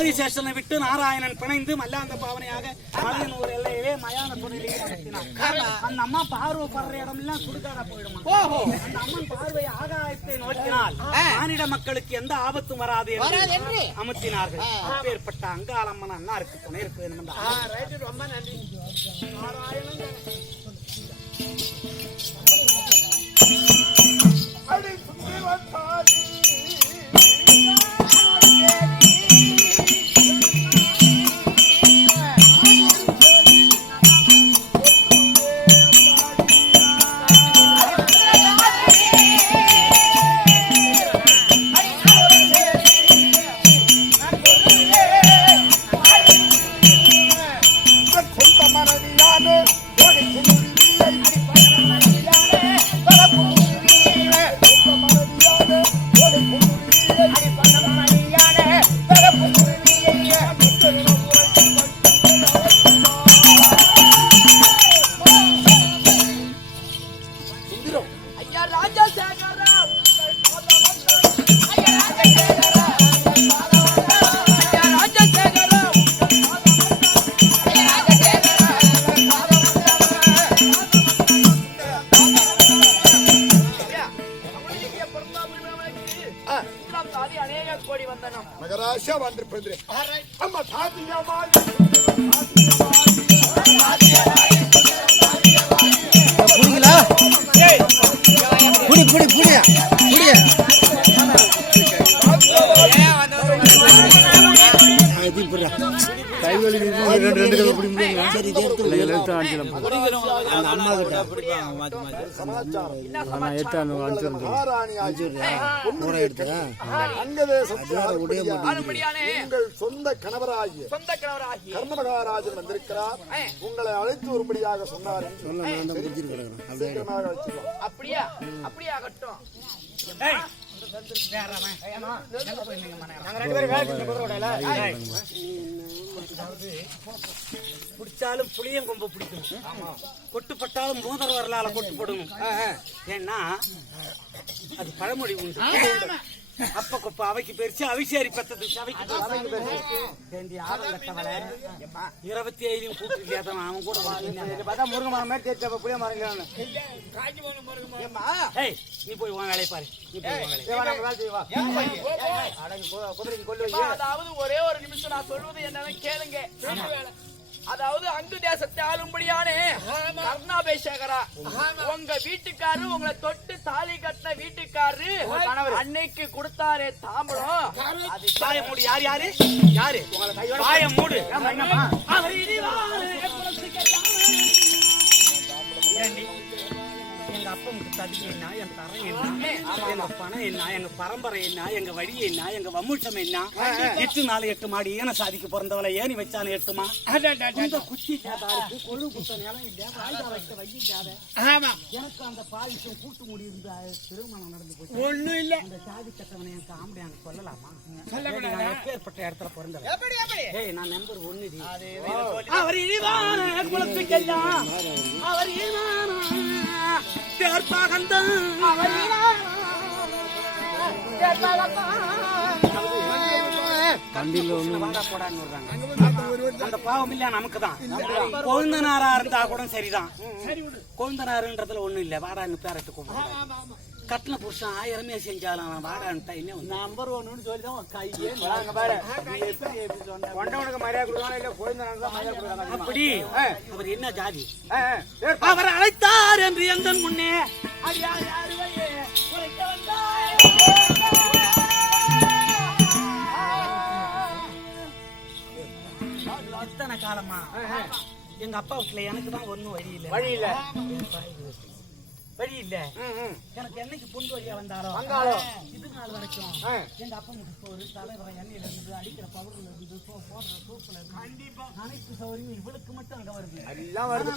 ஆதிசேஷனை விட்டு நாராயணன் பிணைந்து மல்லாந்த பாவனையாக மலையனூர் எல்லையிலே மயான துணையிலே நடத்தினார். அந்த அம்மா பார்வை படுற இடம் எல்லாம் சுடுகாடா போயிடுமா. அந்த அம்மன் பார்வை ஆகாயத்தை நோக்கினால் மானிட மக்களுக்கு எந்த ஆபத்தும் வராது என்று அமர்த்தினார்கள். அப்பேற்பட்ட அங்காளம்மன் அண்ணாருக்கு துணை இருக்க வேண்டும். ரொம்ப நன்றி. சொந்த கணவராகிய கர்மகாராஜன் வந்திருக்கிறார். உங்களை அழைத்து வரும்படியாக சொன்னார். அப்படியா? அப்படியாகட்டும். பிடிச்சாலும் புளியம் கொம்ப பிடிக்கும், கொட்டுப்பட்டாலும் மூதர் வரலால கொட்டு போடணும். ஏன்னா அது பழமொழி உண்டு. அப்ப கொப்ப அவைக்கு பெருச்சு அவிசேரி பத்தது 25 கூட்டு அவன் கூட பார்த்தா முருங்க மரம் மாதிரி தேர்ச்சி புளிய மரம். நீ போய் உன் வேலையை பாரு. அதாவது ஒரே ஒரு நிமிஷம் நான் சொல்வது என்னன்னு கேளுங்க. அதாவது அங்கு தேசத்தை ஆளும்படியான கர்ணாபிஷேகரா உங்க வீட்டுக்காரு உங்களை தொட்டு தாலி கட்டின வீட்டுக்காரு அன்னைக்கு கொடுத்தாரே தாம்பரம். அது தாய மூடு. யாரு யாரு யாரு தாய மூடு. எங்க அப்பமுக்கு தகுதி என்ன, என் தரம் என்ன, எங்க பணம் என்ன, எங்க பரம்பரை என்ன, எங்க வழி என்ன, எங்க வம்சம் என்ன, 8 நாள் 8 மாடி ஏன சாதிக்கு பிறந்தவளை ஏனி வச்சாலும் 8மா இந்த குச்சி கேட்டாருக்கு கொழு குத்த நிலம் இல்ல வாய்தா வைக்க வைக்காத. எனக்கு அந்த பாலிஷம் கூட்டு முடி இருந்த திருமணம் நடந்து போச்சு. ஒண்ணும் இல்ல. அந்த சாதி கட்டவனை எனக்கு ஆம்பளை எனக்கு சொல்லலாமா? எப்பேற்பட்ட இடத்துல பிறந்தவன். ஏய் நான் நம்பர் 1. அவர் இழிவான குலத்துக்கெல்லாம் அவர் இழிவான அந்த பாவம் இல்ல நமக்குதான். கொழுந்தனாரா இருந்தா கூட சரிதான். கொழுந்தனாருன்றதுல ஒண்ணும் இல்ல. வாடான்னு பேரட்டு கூப்பிடுறாங்க. கட்டின புருஷன் 1000 செஞ்சாலும் வாடான்ட்டா இன்னும் நம்பர் 1 சொல்லிதான் கையே அப்படி. அவர் என்ன ஜாதி? அவர் அழைத்தார் என்று எந்த முன்னே இத்தனை காலமா எங்க அப்பா வீட்டுல எனக்கு தான் ஒண்ணும் வழி இல்ல. எனக்கு என்னைக்கு பொண்ணு வழியா வந்தாலும் இது நாள் வரைக்கும் எங்க அப்பா ஒரு தலைவரை எண்ணெயில இருந்து அடிக்கிற பவர்ல இருந்து போடுற சூப்புல இருந்து கண்டிப்பா அனைத்து சௌகரியம் இவளுக்கு மட்டும் அங்க வருது. எல்லாம் வருது.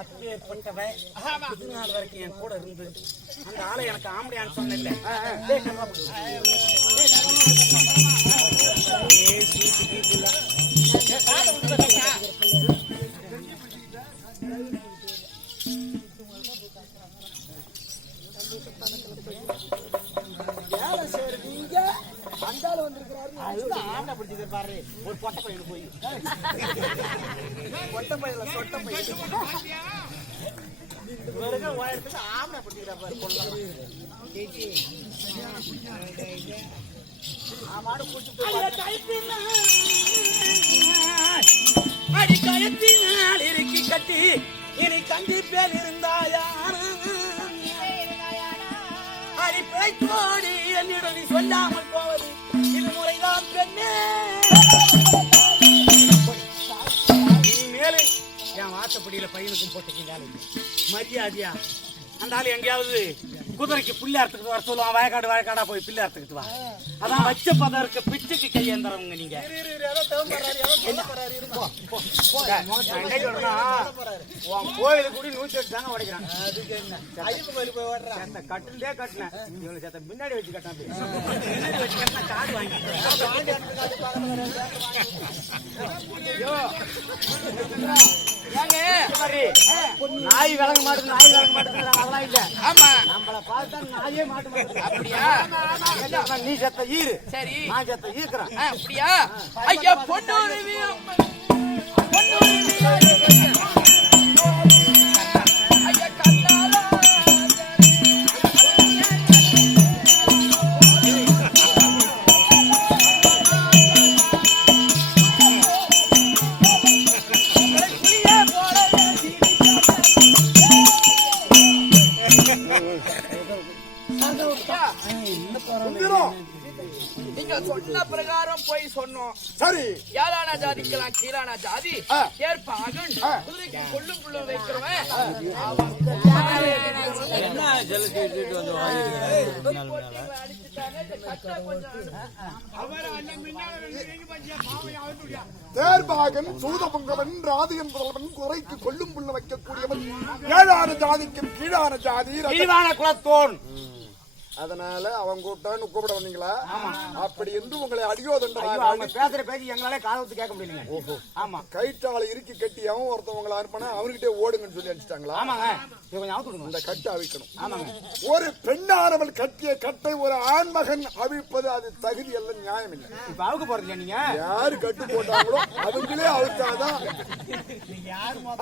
அப்பேற்பட்டவ இது நாள் வரைக்கும் என் கூட இருந்து அந்த ஆளை எனக்கு ஆம்படியான்னு சொன்ன. அங்கால வந்திருக்கிறாரு. ஆண்டை பிடிச்சது பாரு ஒரு பொட்டை பையன் போய் பொட்டை பையில சொட்ட பையன் உயரத்துக்கு ஆம்பளை பிடிச்சிக்கிறா பாரு அடி கழுத்தினால் இறுக்கி கட்டி இனி கண்டி பேர் இருந்தாயான அடி பிழைத்தோடி என்னிடம் நீ சொல்லாமல் போவது இது முறைதான் பெண்ணே. இனிமேல் என் வாசப்படியில பையனுக்கும் போட்டுக்கிட்டாலும் மரியாதையா அந்த ஆளு எங்கேயாவது குதிரைக்கு புல்லு அறுத்துக்கிட்டு வர சொல்லுவான். வயக்காடா போய் புல்லு அறுத்துக்கிட்டு வா. அதான் வச்ச பதம் இருக்க பிச்சுக்கு கையேந்திரவங்க நீங்க. கோயிலுக்கு கூட 108 தாங்க உடைக்கிறாங்க. கட்டுலே கட்டினேன் இவங்களை சேர்த்த முன்னாடி வச்சு கட்டான் முன்னாடி வச்சு கட்டினா காடு வாங்கி நாய் விளங்க மாட்டேங்குது அதெல்லாம் இல்ல. ஆமா நம்மள பார்த்தா நாயே மாட்ட மாட்டேங்குது. அப்படியா? நீ செத்த ஈரு சரி நான் செத்த ஈக்குறேன். அப்படியா? ஐயா பொன்னூருவி நீங்க சொன்ன பிரகாரம் போய் சொன்னோம். சரி ஏழான ஜாதிக்கெல்லாம் கீழான ஜாதி ஏற்பாகன் குதிரைக்கு கொள்ளும் புள்ள வைக்கிறவன் தேர்பாகன் சூதபங்கவன் ராதிகன் புதல்வன் குறைக்கு கொள்ளும் புள்ள வைக்கக்கூடியவன் ஏழான ஜாதிக்கும் கீழான ஜாதி குலத்தோன். அதனால அவங்க கூப்பிட வந்தீங்களா? அப்படி என்று உங்களை அடியோதண்டமாக பேசுற பேச்சு எங்களால காதத்து கேட்க முடியல. ஓஹோ ஆமா கயிற்றால இறுக்கி கட்டி அவன் ஒருத்தவங்களை அனுப்பினா அவர்கிட்ட ஓடுங்கன்னு சொல்லி அடிச்சிட்டாங்களா? ஆமாங்க இந்த கட்டை அவிக்கணும். ஆமாங்க ஒரு பெண்ணானவள் கட்டிய கட்டை ஒரு ஆண்மகன் அவிழ்ப்பது அது தகுதி அல்ல, நியாயம் இல்லை. இப்ப அவுக்க போறது நீங்க யாரு கட்டு போட்டாங்களோ அவங்களே அவிழ்த்தாதான்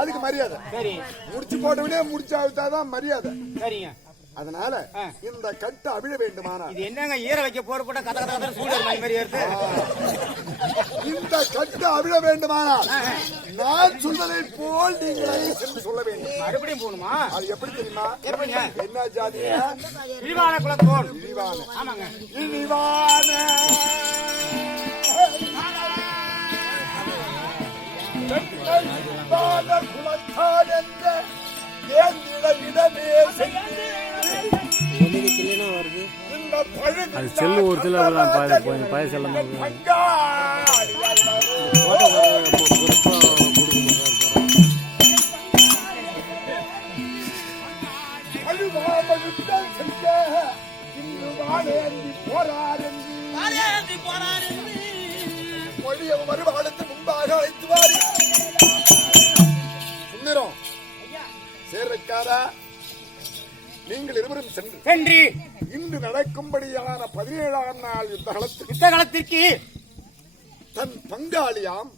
அதுக்கு மரியாதை. சரி முடிச்சு போட்டவனே முடிச்சு அவிழ்த்தாதான் மரியாதை. சரிங்க. அதனால இந்த கட்டு அவிழ வேண்டுமானா இது என்னங்க ஈர வைக்க போறப்பட்ட கதை கதை சூடு மாதிரி வருது. இந்த கட்டு அவிழ வேண்டுமானால் நான் சொல்வதை போல் நீங்களே சென்று சொல்ல வேண்டும். மறுபடியும் போகணுமா? அது எப்படி தெரியுமா? என்ன ஜாதி? இழிவான குலத்தோன். இழிவான. ஆமாங்க இழிவான குலத்தால் என்ற இடமே அது செல்லு ஒரு சில பழைய செல்லம் வருவாளுக்கு முன்பாக அழைத்து வாரி சுந்தரம் சேர்க்காரா நீங்கள் இருவரும் சென்று இன்று நடக்கும்படியான 17ஆம் நாள் யுத்த களத்திற்கு தன் பங்காளியாம்